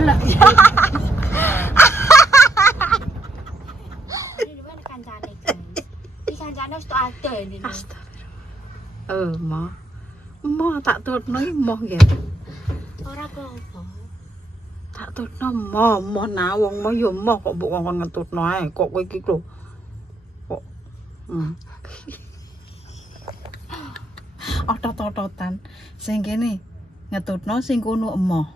alah. Ini mana kancane guys? Ini kancane wis tok ada ini. Astagfirullah. Mah tak tutno iki moh ya. Ora apa-apa. Tak tutno moh nah wong moh ya moh kok mbok ngomong ngetutno ae kok kowe iki lho. Kok otot-ototan sing kene ngetutno sing kono emoh.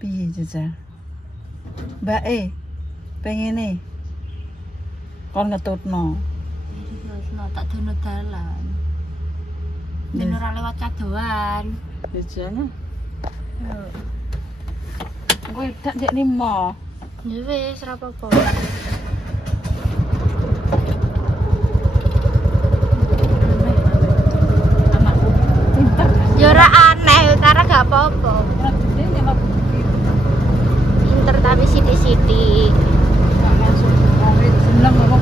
Piye jajal? Mbake pengene kon ngetutno. Terusno tak dono dalan. Ben ora lewat kadoan. Jajal. Kowe tak ndek limo. Ya wis ora apa-apa. Anakku pintar. Ya ora aneh, karena gak apa-apa. Ora gede nyapa Pinter tapi sithik-sithik. gak masuk. Kowe seneng apa?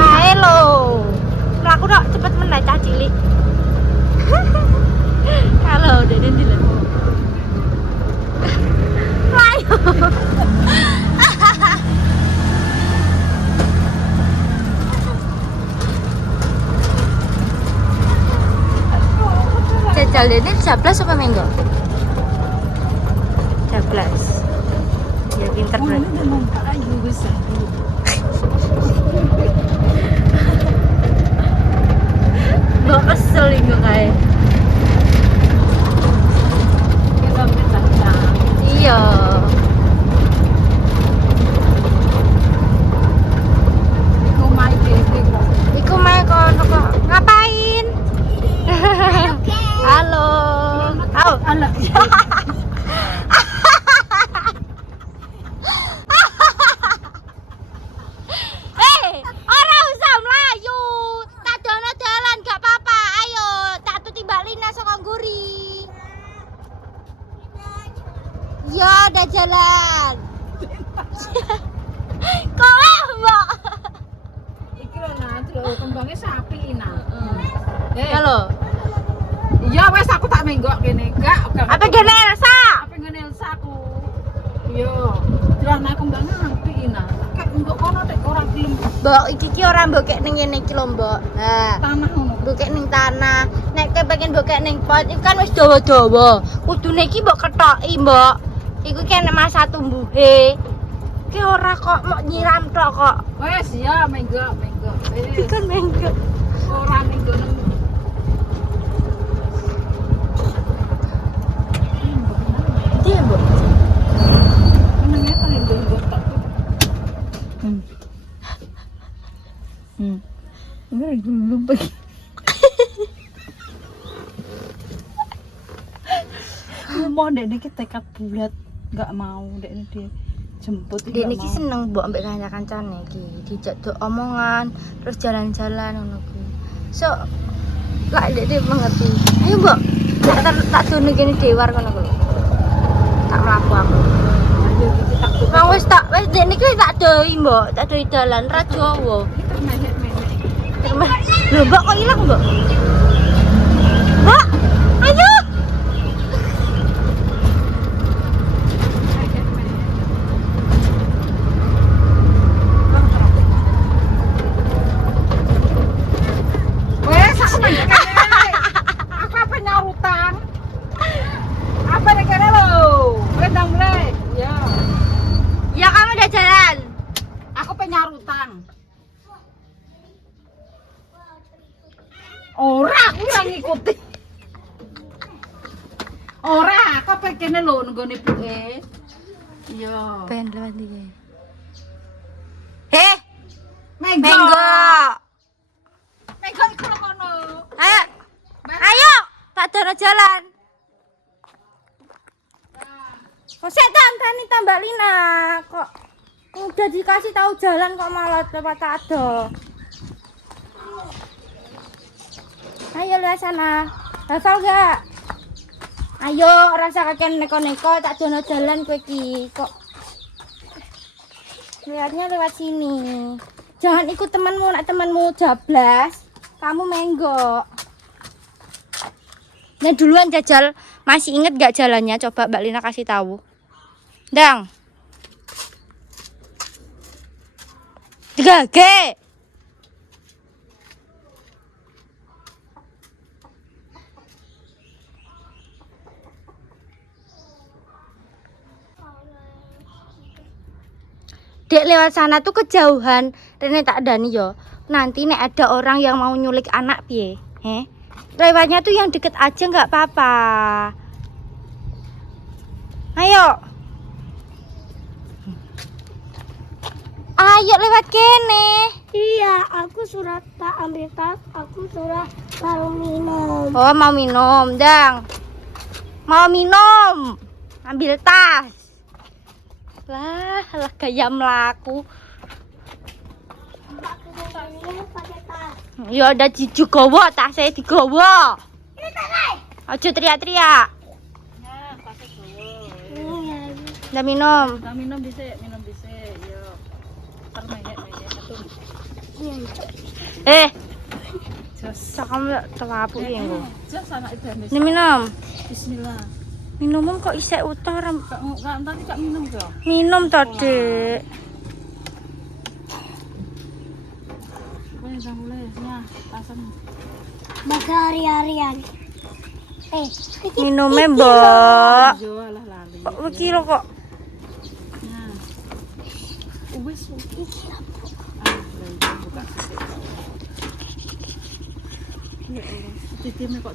Kae lho. Mlaku tok cepet meneh cah cilik. Halo, Dede Dilan. Ayo. Jajal Dede 11 apa minggu? 11. Ya pinter Oh, banget. ini udah nampak ayu besar. Mbok kesel iku kae. Kita minta. Iya. Iku mai kek kok. Iku mae kono kok. Ngapain? Halo. Au. Alah. Ora usah mlayu. Tak dono dalan gak apa-apa. Ayo, tak tuti Mbak Lina saka nguri. Ya, udah jalan. Kowe, Mbak. Iki lho nah, lho kembangnya sapi nah. Halo. Iya wes aku tak menggok kene. Enggak. Apa gene Elsa? Apa ngene Elsa aku? Iya. Lah nah kembangnya sapi nah. Kayak enggak kono tek ora gelem Mbok iki ora mbokek ning ngene iki lho, Mbok. Ha. tanah ngono. Mbokek ning tanah. Nek kowe pengen mbokek ning pot, iku kan wis dawa-dawa. Kudune iki mbok kethoki, Mbok. Iku kene masa tumbuhe. Ki ora kok mok nyiram tok kok. Wes ya menggok. Iki kan mengko. Ora menggok nang. Ndi, Mbok? Menenge ta menggok tok. Ini belum pergi. Mau dek ini tekad bulat nggak mau dek ini dia jemput. Dene iki seneng Mbok ambek kanca-kancane iki. Dijak do omongan, terus jalan-jalan ngono kuwi. So, lak Dek mengerti. Ayo, Mbok. Tak dono kene dewar ngono kuwi. Tak mlaku aku. Wong wis Dene iki tak doi, Mbok. Tak doi dalan ra Jawa. Lho, Mbok kok ilang, Mbok? Mbok, ayo. Wes aku nanya kene. Aku apa nyarutan? Apa nek kene lho? Wes ndang mulai. Ya. Ya kamu udah jalan. Aku penyarutan. Ora, aku yang ngikuti. Ora, aku pengen lho nggone buke. Iya. Pengen lewat iki. Menggo. Menggo. Menggo iku lho kono. Ayo. Ayo, tak dono jalan. Kok sik tantani tambah Lina kok udah dikasih tahu jalan kok malah lewat kado. Ayo lihat sana. Hafal gak? Ayo rasa kakek neko-neko tak dono jalan kowe iki kok. Lihatnya lewat sini. Jangan ikut temanmu, nek temanmu jablas, kamu menggok. Nah duluan jajal, masih inget gak jalannya? Coba Mbak Lina kasih tahu. Dang. 3G. Dek lewat sana tuh kejauhan. Rene tak ada nih yo. Nanti nek ada orang yang mau nyulik anak piye? Lewatnya tuh yang deket aja nggak apa-apa. Ayo. Ayo lewat kene. Iya, aku surat tak ambil tas, aku surat baru minum. Oh mau minum, Dang. Mau minum. Ambil tas. Lah gaya melaku. Pakai tas. Ya udah digowo, tasnya digowo. Ini tas. Aja teriak-teriak. Nah, pakai dulu. Iya. Udah minum. Nah, minum bisa. Yo. Termehek-mehek atun. Jos. Kamu terlapu ya engko. Jos anak itu Ini minum. Bismillah. Minum kok isek utar. Kak tadi kak minum kok. Minum toh, Dek. Wes mulai nah, pasang. Masa hari-harian. Minumnya, Mbak. Yo lah lali. Kok bekilo kok. Nah. Wes buka. Titime kok.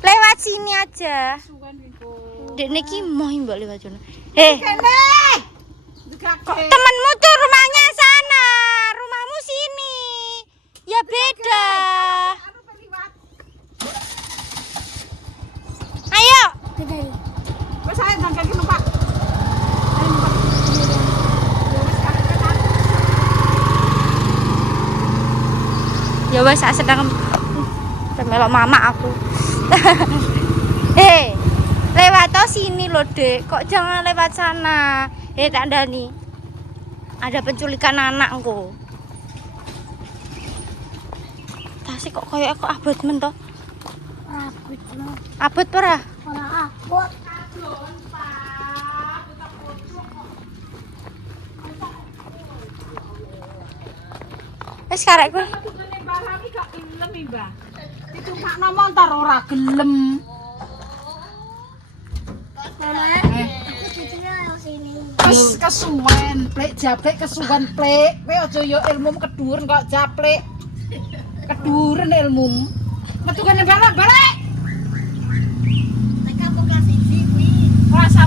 Lewat sini aja. Suwan Wiko. Dek niki mau Mbak lewat sana. Kene. Kok temenmu tuh rumahnya sana, rumahmu sini. Ya beda. Ayo. Kedai. Wes saya nang kaki numpak. Ya wes saya sedang melok mama aku. Lewat to sini loh, Dek. Kok jangan lewat sana. Tak ada nih. Ada penculikan anak engko. Tasik kok kayak aku abot men to. Abut lo. Abot ora? Ora abut. Wes karek kowe. Tukane barang iki gak gelem iki, Mbah. Ditumpakno montor ora gelem. Mama, aku cucunya sini. Wes kesuwen, plek japlek kesuwen plek. Kowe aja yo ilmu keduren kok japlek. Keduren ilmu. Metukane balik. Mereka bukan sini, Kelas 1.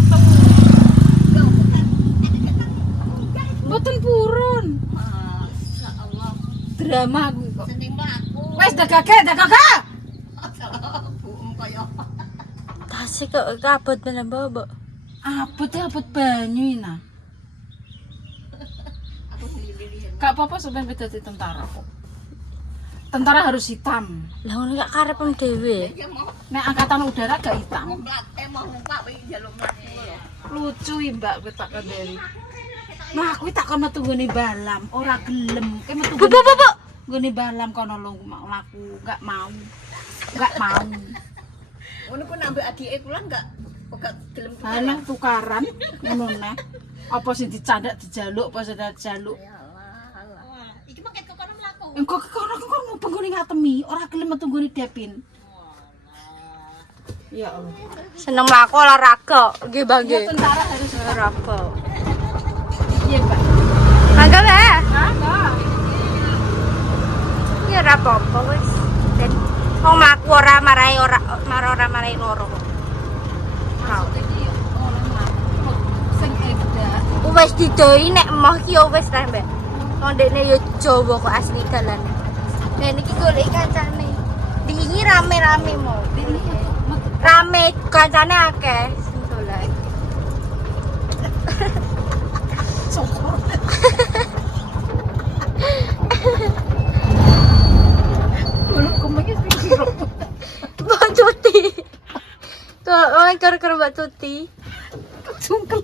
Mboten purun. Masyaallah. Drama kuwi kok. Seneng aku. Wes dagage. Tasik kok abot men Mbak. Abot banyu nah. Gak apa-apa sampeyan dadi tentara kok. Tentara harus hitam. Lah ngono gak karepem dhewe. Nek angkatan udara gak hitam. Emang numpak iki jaluk mlaku lho. Lucu iki Mbak kowe tak kandhani. Nah, aku tak kono tunggone balam, ora gelem. Kowe metu Bu. nggone balam kono lho mlaku, gak mau. Gak mau. Ngono ku nambah adike kula enggak gelem Hanang tukaran ngono neh. Apa sing dicandak dijaluk, apa sing dijaluk. Iki mah ket kono mlaku. Engko kono mau penggone ngatemi, ora gelem metu nggone Depin. Ya Allah. Seneng mlaku olahraga. Nggih, Bang Ya nggih. tentara harus Olahraga. iya, Pak. Mangga wae. Enggak. Ya ora apa-apa wis. Ben wong mlaku ora marahi loro. Sing edak. Wis didoi nek emoh ki yo wis ta, Mbak. Wong dekne yo Jawa kok asli dalan. Nah niki golek kancane. Dingi rame-rame mau. Rame kancane akeh sing dolan. Sokor. Belum kemengis piro. Mbak Tuti. Tuh, gara-gara Mbak Tuti. Sungkel.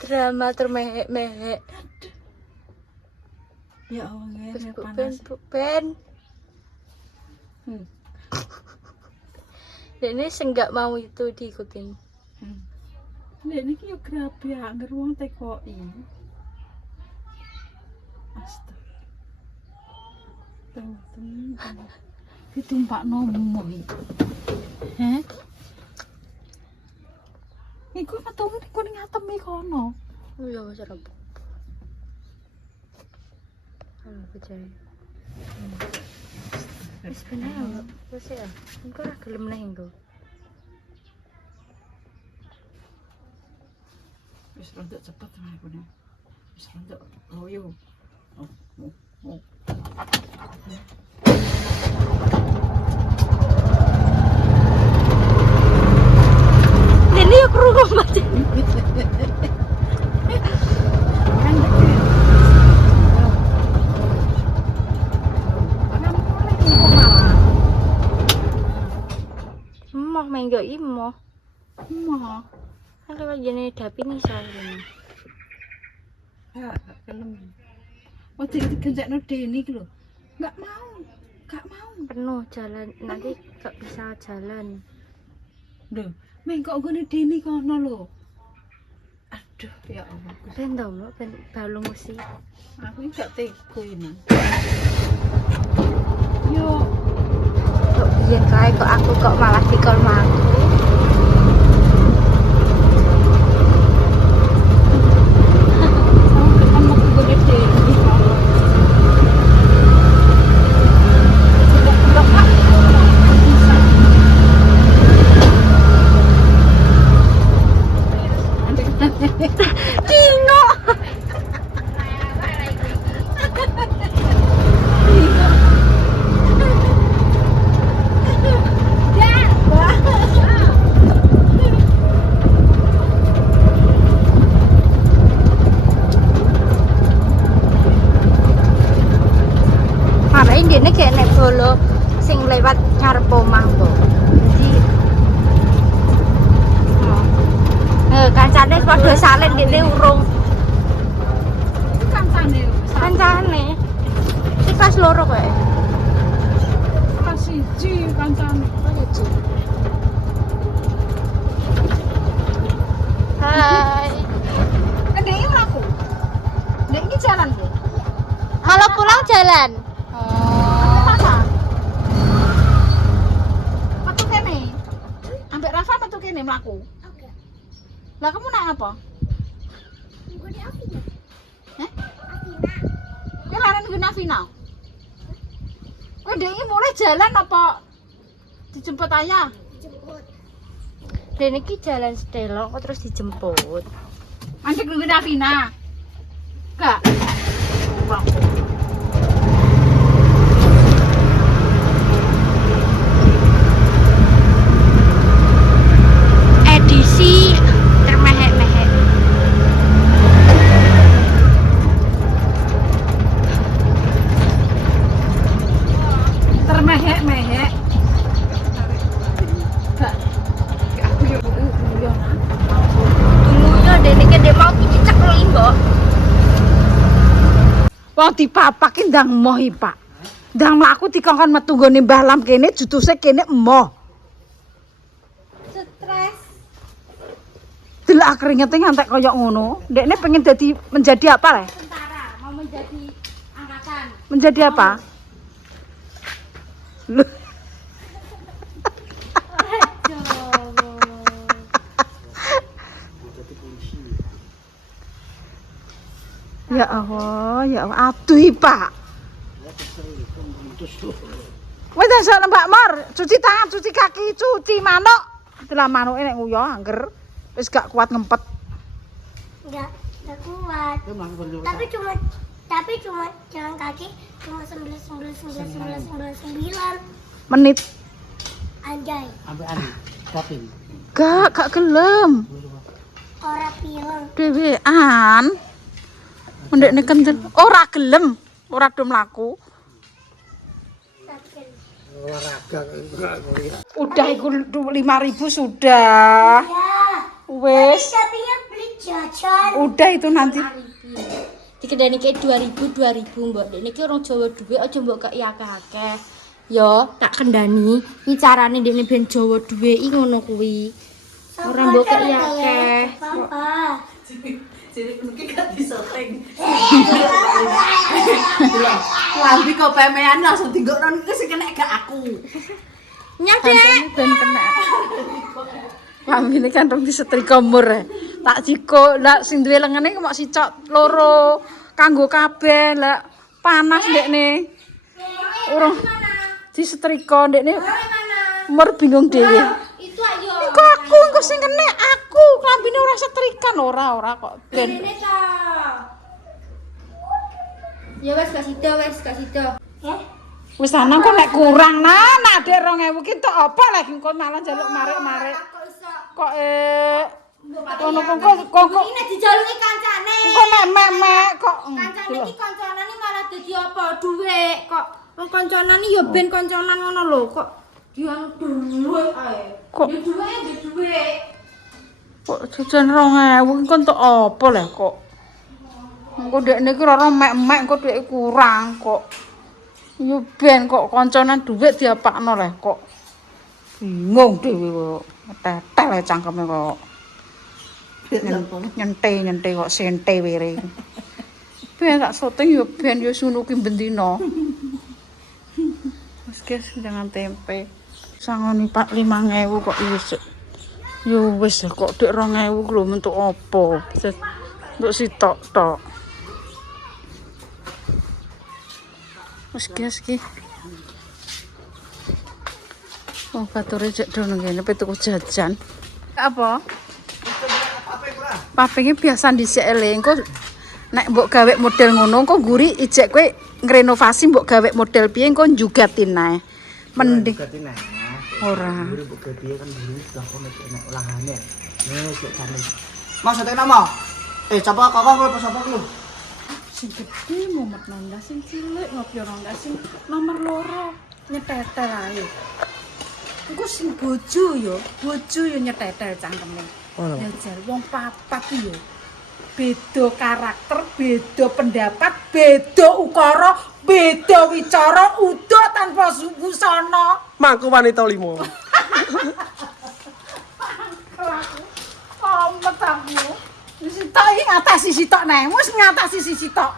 Drama termehek-mehek. Ya Allah, Wis ya Bu panas. Ben. Ini senggak mau itu diikutin. Nek niki yo grabe angger wong tekoki. Astaga. Tuh. Ditumpak nomo iki. Heh. Iku ketemu niku ning ateme kono. Oh iya wis ora. Halo percaya. Wis bener. Wis ya. Engko ora gelem neh engko. Wis rontok cepet wae kene. Wis rontok loyo. Oh. Ini yo krungu mati. Emoh menggo imo. Mau. Kan kalau jene dapi nih soalnya. Ya, kelem. Oh, digenjakno Deni iki lho. Enggak mau. Penuh jalan nanti gak bisa jalan. Lho, meng kok ngene Deni kono lho. Aduh, ya Allah. Ben tau mbak, ben balung mesti. Aku iki gak tega ini. Yo, Kok biyen kae kok aku kok malah dikol mangku. kan mau ngene Deni kono. Dino. Marahin dia kayak nek bolo sing lewat ngarep omah kok. Jadi kancane padha salin dene urung. Kancane. Kancane. Iki kelas loro kowe. Kelas 1 kancane. Oh ya, Ci. Hai. Ndek iki mlaku. Ndek iki jalan, Bu. Kalau pulang jalan. Ambek Rafa. Metu kene. Ambek Rafa metu kene mlaku. Oke. Lah kamu naik apa? Gue di Afina. Heh? Afina. Kowe laren nggon Navina. Kowe ndek iki mulai jalan apa dijemput ayah? Jemput. Dan iki jalan sedelok kok terus dijemput. Mandek nunggu Navina. Enggak. Edisi termehek-mehek. Termehek-mehek. Enggak. Aku yo yo. Dulunya dene iki ndek mau dicek mbok. Wong dipapaki ndang emoh iki, Pak. Ndang mlaku dikongkon metu nggone Mbah Lam kene jutuse kene emoh. Stres. Delok keringete ngantek kaya ngono. Ndekne pengen menjadi apa le? Tentara mau menjadi angkatan. Menjadi apa? Loh, ya Allah, ya Allah. Aduh, Pak. Wis tak Mbak Mor, cuci tangan, cuci kaki, cuci manuk. Itulah manuke nek nguyo angger wis gak kuat ngempet. Enggak kuat. Tapi cuma jalan kaki cuma 9 Menit. anjay. Sampai anu, shopping. Gak gelem. Ora pileng. Dhewean. Ndekne kencen. Ora gelem, ora do mlaku. Olahraga Udah iku 5.000 sudah. Ya. Wes. Tapi beli jajan. Udah itu nanti. Dikedani kayak 2000 mbak. Ini kayak orang Jawa duit aja mbak gak akeh-akeh. Yo, tak kendani. Iki carane ndekne ben Jawa duwe iki ngono kuwi. Ora mbok kek akeh. Papa. Jadi mungkin gak disoting. Lambi kok pemean langsung tinggokno iki sing kena gak aku. Nyadek. Ben kena. Lambi ini kan rong disetrika mur. Tak jiko lak sing duwe lengene mok sicok loro kanggo kabeh lak panas ndekne. Urung disetrika ndekne. Mur bingung dhewe. Itu ayo. Iku aku engko sing kena aku. Lambine ora setrikan ora kok ben. Dene ta. Ya wes gak sida, Ya. Wis ana kok nek kurang nak Dek 2000 ki tok apa lagi engko malah njaluk marek-marek. Kok iso Kok kono kok ini dijaluki kancane. kok nek mek kok Kancane iki kancanane malah dadi apa? Dhuwit kok. Wong kancanane ya ben kancanan ngono lho kok. Dian dhuwit ae. Kok Dhuwit. kok jajan 2000 ki entuk apa lah kok. Engko dekne ki ora mek engko dhek kurang kok. Yo ben kok kancanan dhuwit diapakno lah kok. Bingung dhewe kok. Tetel cangkeme kok. Nyente kok sente were. Ben tak syuting yo ben yo sunu ki bendina. Wis guys jangan tempe. Sangoni Pak 5000 kok wis. Yo wis kok Dek 2000 lho mentuk apa? Untuk sitok tok. Wis guys ki. Oh, bature jek do nang kene tuku jajan. Apa? Papinge biasa dhisik ele engko nek mbok gawe model ngono engko guri ijek kowe ngrenovasi mbok gawe model piye engko njugatin ae. Mending ora. Guru buka dia kan guru sudah enak olahannya. Nih cek kami. Maksudnya nama? Coba kakak apa lu? Sing gede mumet nanda sing cilik ngopi nanda sing nomor loro nyetetel ae. Engko sing bojo yo nyetetel cangkeme. Ya jar wong papat yo. Beda karakter, beda pendapat, beda ukara, beda wicara, udah tanpa busana. Mangku wanita 5. Komet aku. Wis tok iki ngatasi sitok neh, wis ngatasi sitok.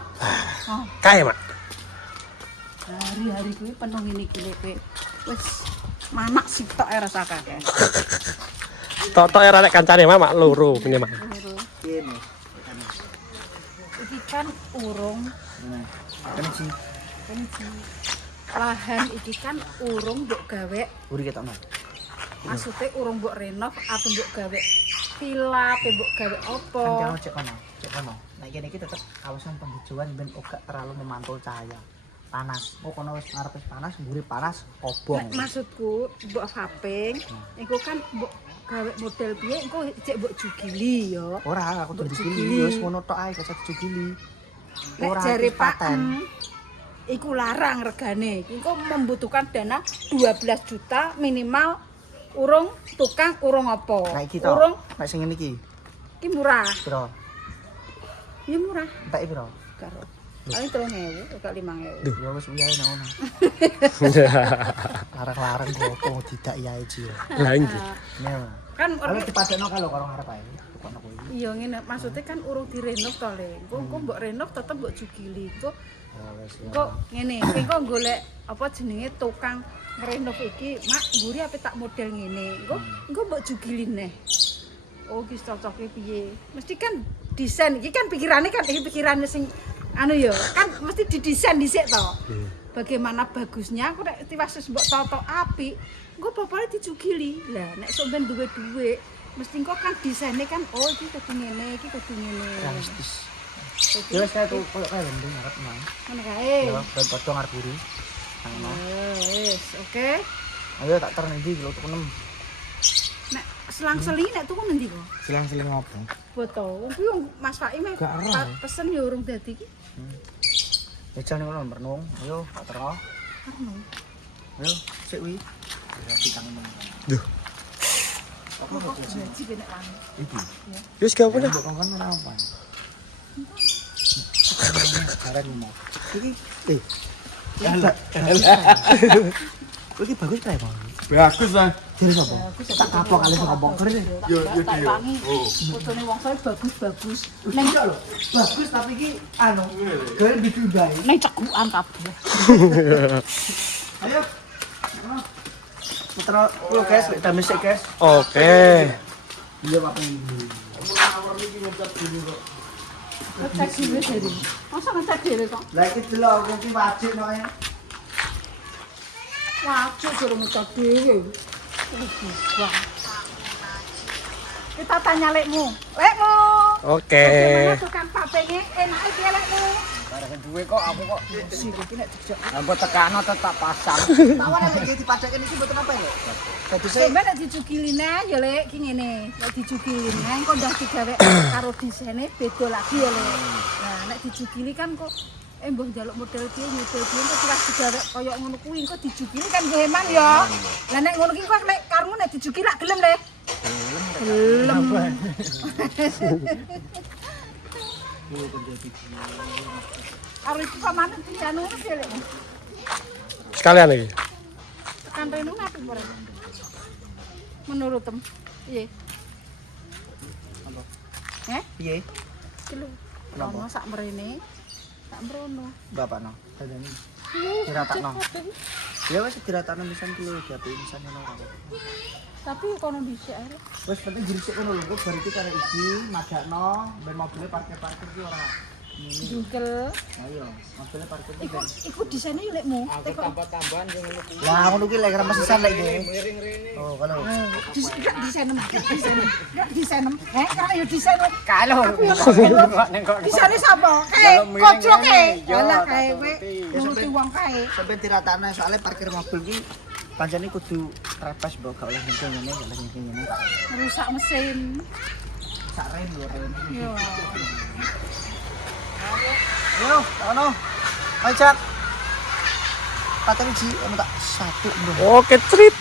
Kae, Mak. Hari-hari kuwi penuh ngene iki lho kowe. Wis manak sitok ae rasa kakek. Tok-tok ora nek kancane Mak loro punya Mak. Ini. Iki kan urung Kenci. lahan iki kan urung mbok gawe, Guru kita mah. maksudnya urung mbok renov apa mbok gawe villa, apa mbok gawe apa. Kan cek kono. Nah kene iki tetep kawasan pembujuan ben ora terlalu memantul cahaya. Panas. Oh kono wis ngarep panas, mburi panas, obong. Maksudku mbok vaping, iku kan mbok gawe model piye engko cek mbok jugili ya. Ora, aku Mbok tuh jugili. jugili wis ngono tok ae kecet jugili. Nek jare Pak iku larang regane. Engko membutuhkan dana 12 juta minimal urung tukang urung apa. Nah iki to. Urung Nek sing ngene iki. iki murah. Piro? Ya murah. Entek piro? Karo. Paling 3.000, kok 5.000. Ya wis uyahe nang ngono. Larang-larang gopo tidak ya iki. Lah iki. Nah. Kan Kalau dipadekno karo ngarep ae. Kono kuwi. iya ngene, maksudnya kan urung direnov to, Le. Engko mbok renov tetep mbok jugili. Engko ngene, engko golek apa jenenge tukang ngrenov iki, Mak, mburi ape tak model ngene. Engko mbok jugili neh. Oh, iki cocoke piye? Mesti kan desain iki kan pikirane sing anu ya, kan mesti didesain dhisik to. Bagaimana bagusnya, aku nek tiwas mbok toto apik, engko popole dijugili. Lah nek sok ben duwe dhuwit, mesti engko kan desainnya kan oh iki kudu ngene, iki kudu ngene. Realistis. Ya wis kae tuh koyo kae ndung ngarep nang. Ngono kae. Ya ben padha ngarep buri. Nang ono. Wis, oke. Ayo tak ter ndi kilo tuku 6. Nek selang-seling nek tuku nendi kok? Silang-siling apa? Foto. Wong kuwi wong Mas Faim Gak ero. pesen ya urung dadi iki. Ya jan ngono merenung. Ayo tak ter. Karno. Ayo sik wi. Ya ditang men. Duh. Kok gaji benek lanang. Iki. Wis gak apa-apa. Mbok kan ora apa. Karen mau. Iki Iki bagus kae, Bang. Bagus lah. Dari sapa? Tak kapok kali sing ngomong keren. Yo yo Tak yo. wangi. Fotone wong kaya bagus-bagus. Neng lho. Bagus tapi iki anu, gawe bikin bae. Neng cegukan kabeh. Ayo. Putra, lu guys, udah misik guys. Oke. Iya, Pak. Ngecek dhewe dhewe. Masa ngecek dhewe kok? Lah iki delok aku iki wajib nek. Wajib suruh ngecek dhewe. Bang. Kita tanya lekmu. Lekmu. Oke. Bagaimana tukang papenge enake piye lekmu? Bareng duwe kok aku kok. Sing iki nek dijak. Ambo tekano tetap pasang. Tawar lek iki dipadhaken iki mboten apa ya? Dadi sik Sampe nek dicukiline ya lek ki ngene. Nek dicukiline engko ndak digawe karo disene beda lagi ya lek. Nah nek dicukili kan kok mbah njaluk model piye model piye kok ora digawe kaya ngono kuwi engko dicukili kan geman ya. Lah nek ngono ki kok lek karmu nek dicukili lak gelem le. Gelem. Arep pamane dianu piye lek. Sekalian lagi. Tekan rene napi bareng. Menurut tem. Piye? piye? Iki lho. Kenapa? Ono sak mrene. Sak mrono. Bapakno. Dadani. Diratakno. Ya wis diratakno pisan ki lho, diapi pisan ngono ora. Tapi kono dhisik ae. Wis penting jirisik ngono lho, bar iki karo iki madakno, ben mobilnya parkir-parkir ki ora ini. Jungkel. Ayo, mobilnya parkir ki. Iku disene lekmu. Tambah-tambahan sing ngono kuwi. Lah ngono ki lek remes sisan lek iki. Miring rene. Oh, kalau. Gak disenem. Gak disenem. Kak yo disenem. Kalau ning kok Disane sapa? Kocok Alah kae kowe nuruti wong kae. Sampai diratakno soalnya parkir mobil ki pancene kudu repes mbok gak oleh ngene gak oleh ngene Pak. Rusak mesin. Sak rem lho rem. Yo. Yo, ono. Ayo, Cak. Pateni ji, ono tak satu, Bro. Oke, trip.